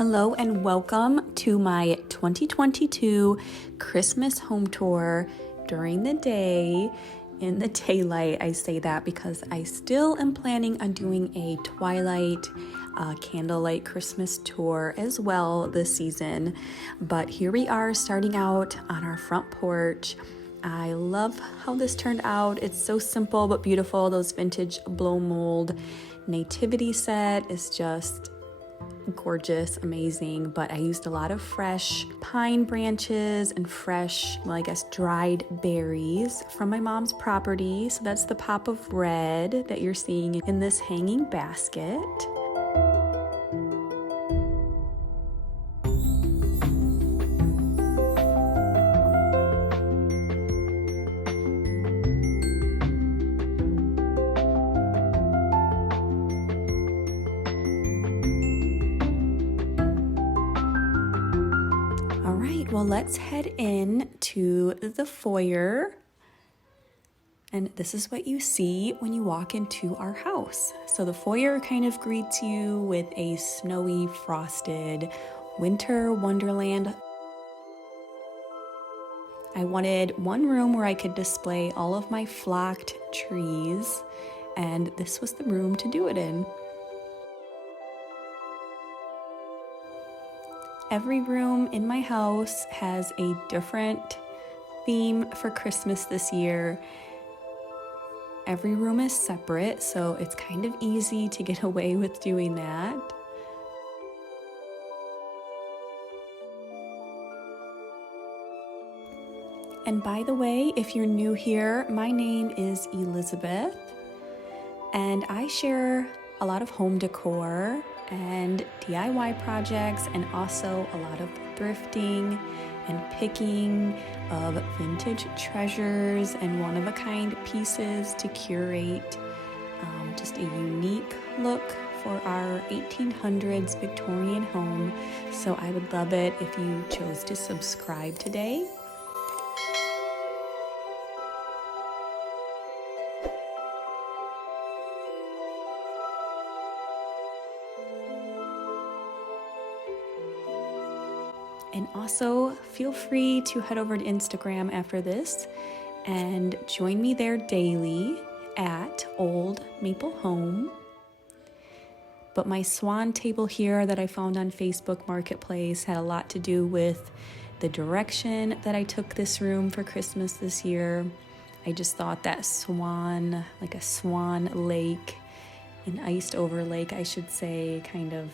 Hello and welcome to my 2022 Christmas home tour during the day. In the daylight, I say that because I still am planning on doing a twilight candlelight Christmas tour as well this season. But here we are starting out on our front porch. I love how this turned out. It's so simple but beautiful. Those vintage blow mold nativity set is just gorgeous, amazing, but I used a lot of fresh pine branches and fresh, dried berries from my mom's property. So that's the pop of red that you're seeing in this hanging basket. Well, let's head in to the foyer. And this is what you see when you walk into our house. So the foyer kind of greets you with a snowy, frosted winter wonderland. I wanted one room where I could display all of my flocked trees, and this was the room to do it in. Every room in my house has a different theme for Christmas this year. Every room is separate, so it's kind of easy to get away with doing that. And by the way, if you're new here, my name is Elizabeth, and I share a lot of home decor and DIY projects, and also a lot of thrifting and picking of vintage treasures and one-of-a-kind pieces to curate just a unique look for our 1800s Victorian home. So I would love it if you chose to subscribe today. And also feel free to head over to Instagram after this and join me there daily at Old Maple Home. But my swan table here that I found on Facebook Marketplace had a lot to do with the direction that I took this room for Christmas this year. I just thought that swan, like a swan lake, an iced over lake, I should say, kind of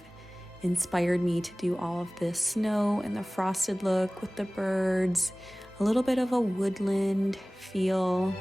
inspired me to do all of this snow and the frosted look with the birds, a little bit of a woodland feel.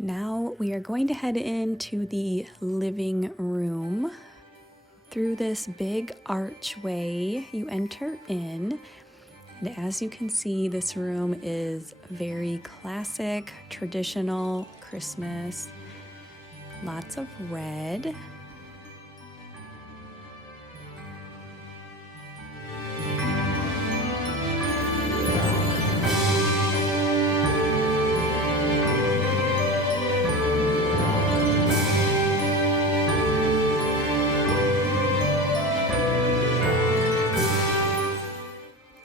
Now we are going to head into the living room. Through this big archway, you enter in, and as you can see, this room is very classic, traditional Christmas. Lots of red.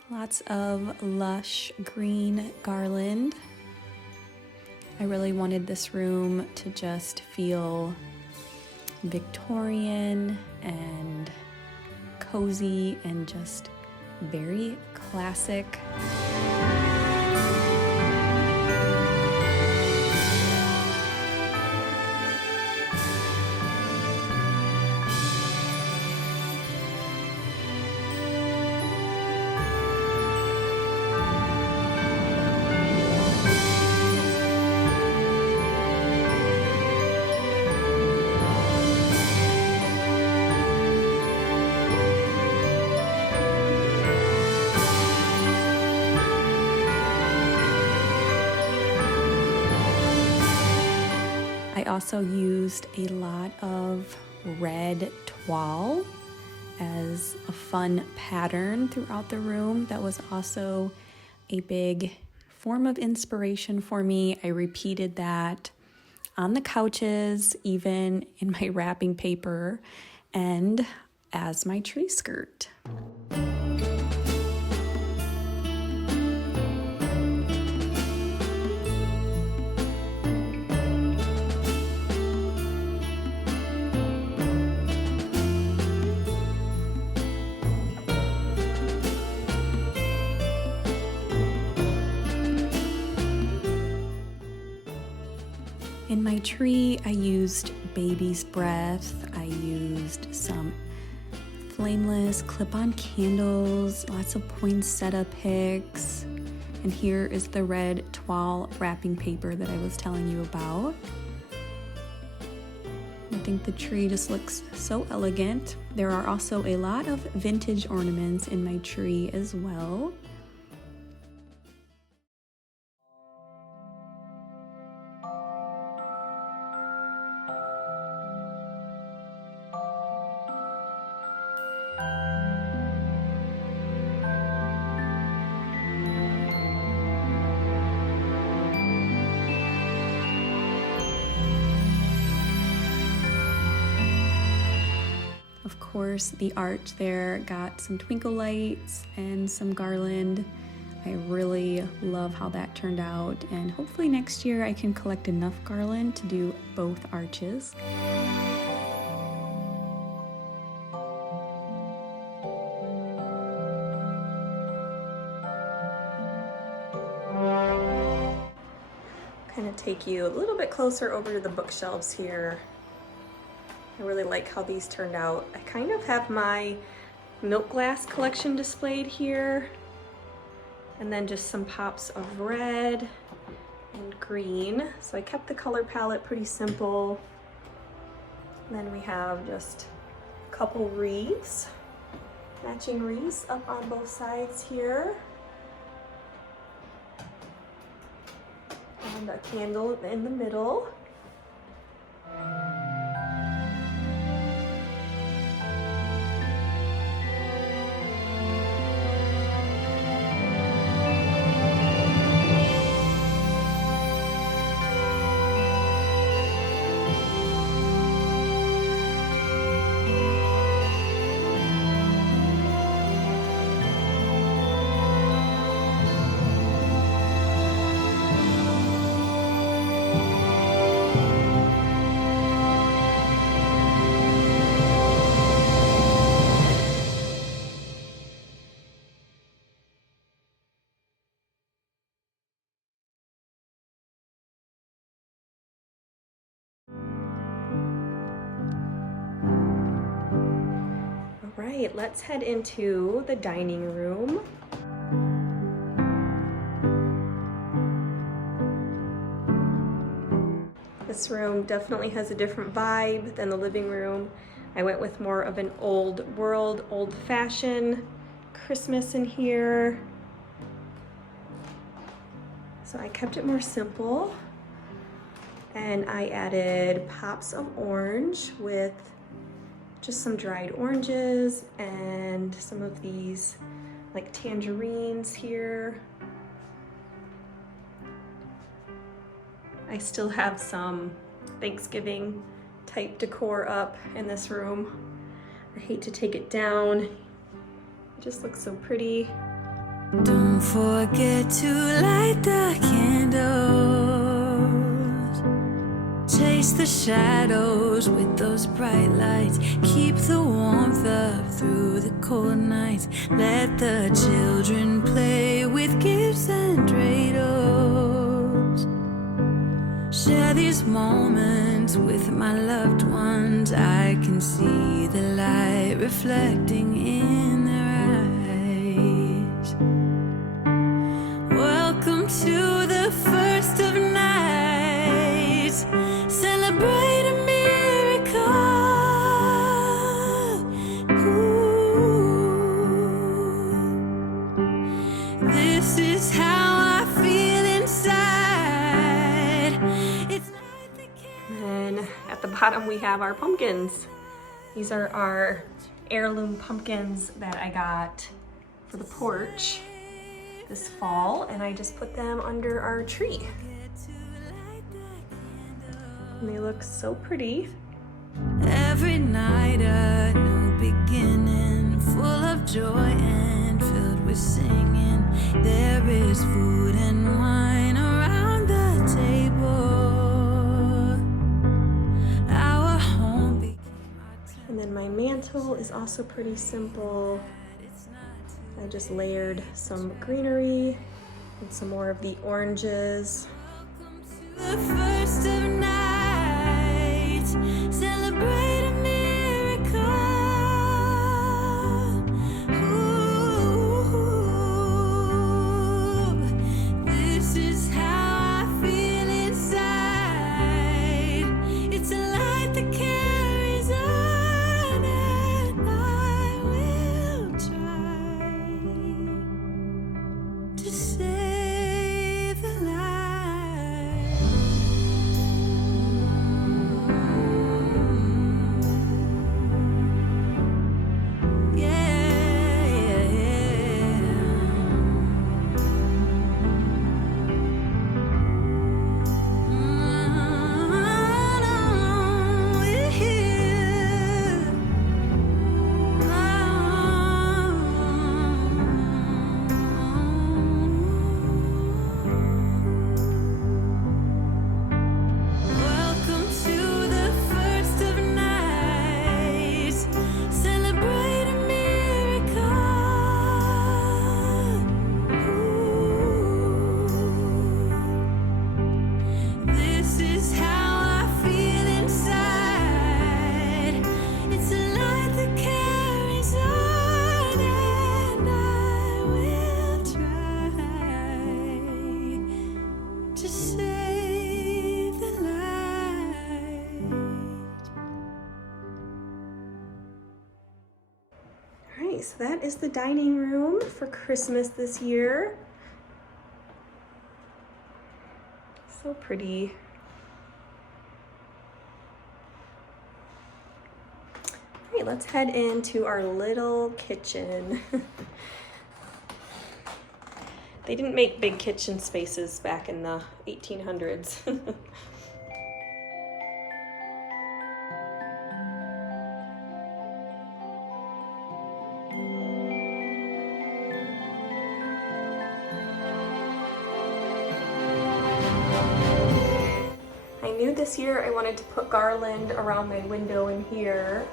Lots of lush green garland. I really wanted this room to just feel Victorian and cozy and just very classic. I also used a lot of red toile as a fun pattern throughout the room. That was also a big form of inspiration for me. I repeated that on the couches, even in my wrapping paper, and as my tree skirt. In my tree, I used baby's breath. I used some flameless clip-on candles, lots of poinsettia picks, and here is the red toile wrapping paper that I was telling you about. I think the tree just looks so elegant. There are also a lot of vintage ornaments in my tree as well. Of course, the arch there got some twinkle lights and some garland. I really love how that turned out, and hopefully next year I can collect enough garland to do both arches. Kind of take you a little bit closer over to the bookshelves here. I really like how these turned out. I kind of have my milk glass collection displayed here, and then just some pops of red and green. So I kept the color palette pretty simple. And then we have just a couple wreaths, matching wreaths up on both sides here. And a candle in the middle. All right, let's head into the dining room. This room definitely has a different vibe than the living room. I went with more of an old world, old-fashioned Christmas in here. So I kept it more simple. And I added pops of orange with just some dried oranges and some of these like tangerines here. I still have some Thanksgiving type decor up in this room. I hate to take it down. It just looks so pretty. Don't forget to light the candles. Chase the shadows with those bright lights. Keep the warmth up through the cold nights. Let the children play with gifts and dreidels. Share these moments with my loved ones. I can see the light reflecting in their eyes. Welcome to the first of nights. Celebrate a miracle. Ooh. This is how I feel inside. It's like the bottom we have our pumpkins. These are our heirloom pumpkins that I got for the porch this fall, and I just put them under our tree. And they look so pretty. Every night a new beginning, full of joy and filled with singing. There is food and wine around the table. Our home became our And then my mantle is also pretty simple. I just layered some greenery and some more of the oranges. the first of night. Celebrate a miracle. Ooh, this is how I feel inside. It's a light that carries on, and I will try to save the light. Welcome to the first of nights. Celebrate a miracle. Ooh, this is how I feel inside. It's a light that carries on, and I will try to save the light. All right, so that is the dining room for Christmas this year. So pretty. All right, let's head into our little kitchen. They didn't make big kitchen spaces back in the 1800s. I knew this year I wanted to put garland around my window in here.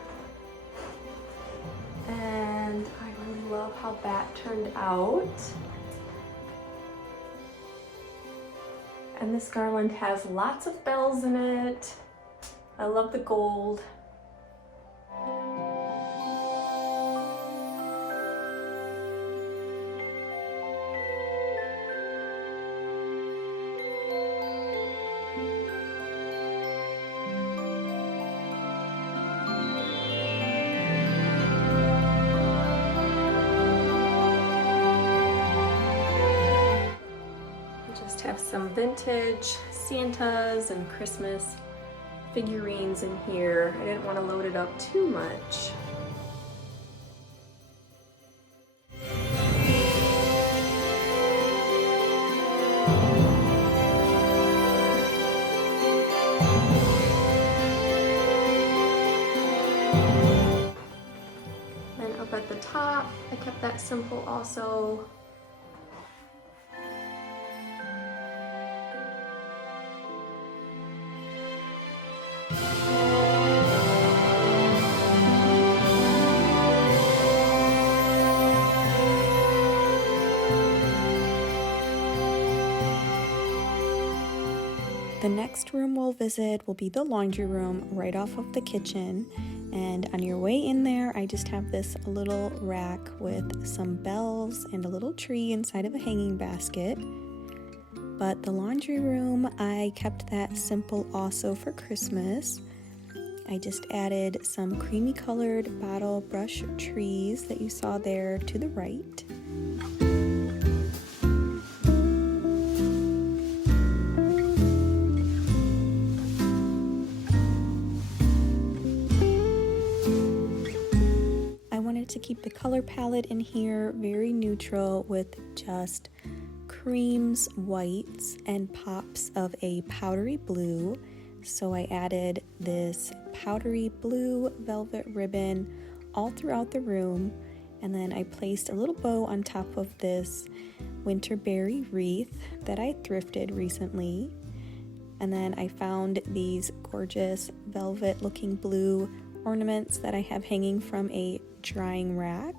And I really love how that turned out. And this garland has lots of bells in it. I love the gold. Just have some vintage Santas and Christmas figurines in here. I didn't want to load it up too much. Then up at the top, I kept that simple also. The next room we'll visit will be the laundry room right off of the kitchen. And on your way in there, I just have this little rack with some bells and a little tree inside of a hanging basket. But the laundry room, I kept that simple also for Christmas. I just added some creamy colored bottle brush trees that you saw there to the right. keep the color palette in here very neutral with just creams, whites, and pops of a powdery blue. So I added this powdery blue velvet ribbon all throughout the room, and then I placed a little bow on top of this winterberry wreath that I thrifted recently. And then I found these gorgeous velvet looking blue ornaments that I have hanging from a drying rack.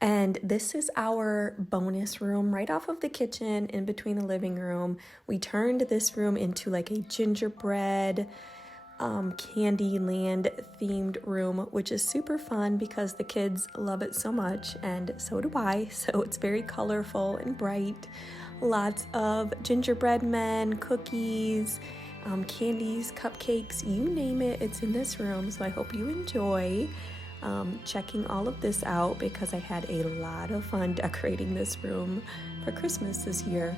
And this is our bonus room right off of the kitchen in between the living room. We turned this room into like a gingerbread, Candyland themed room, which is super fun because the kids love it so much and so do I. So it's very colorful and bright. Lots of gingerbread men, cookies, candies, cupcakes, you name it, it's in this room. So I hope you enjoy checking all of this out because I had a lot of fun decorating this room for Christmas this year.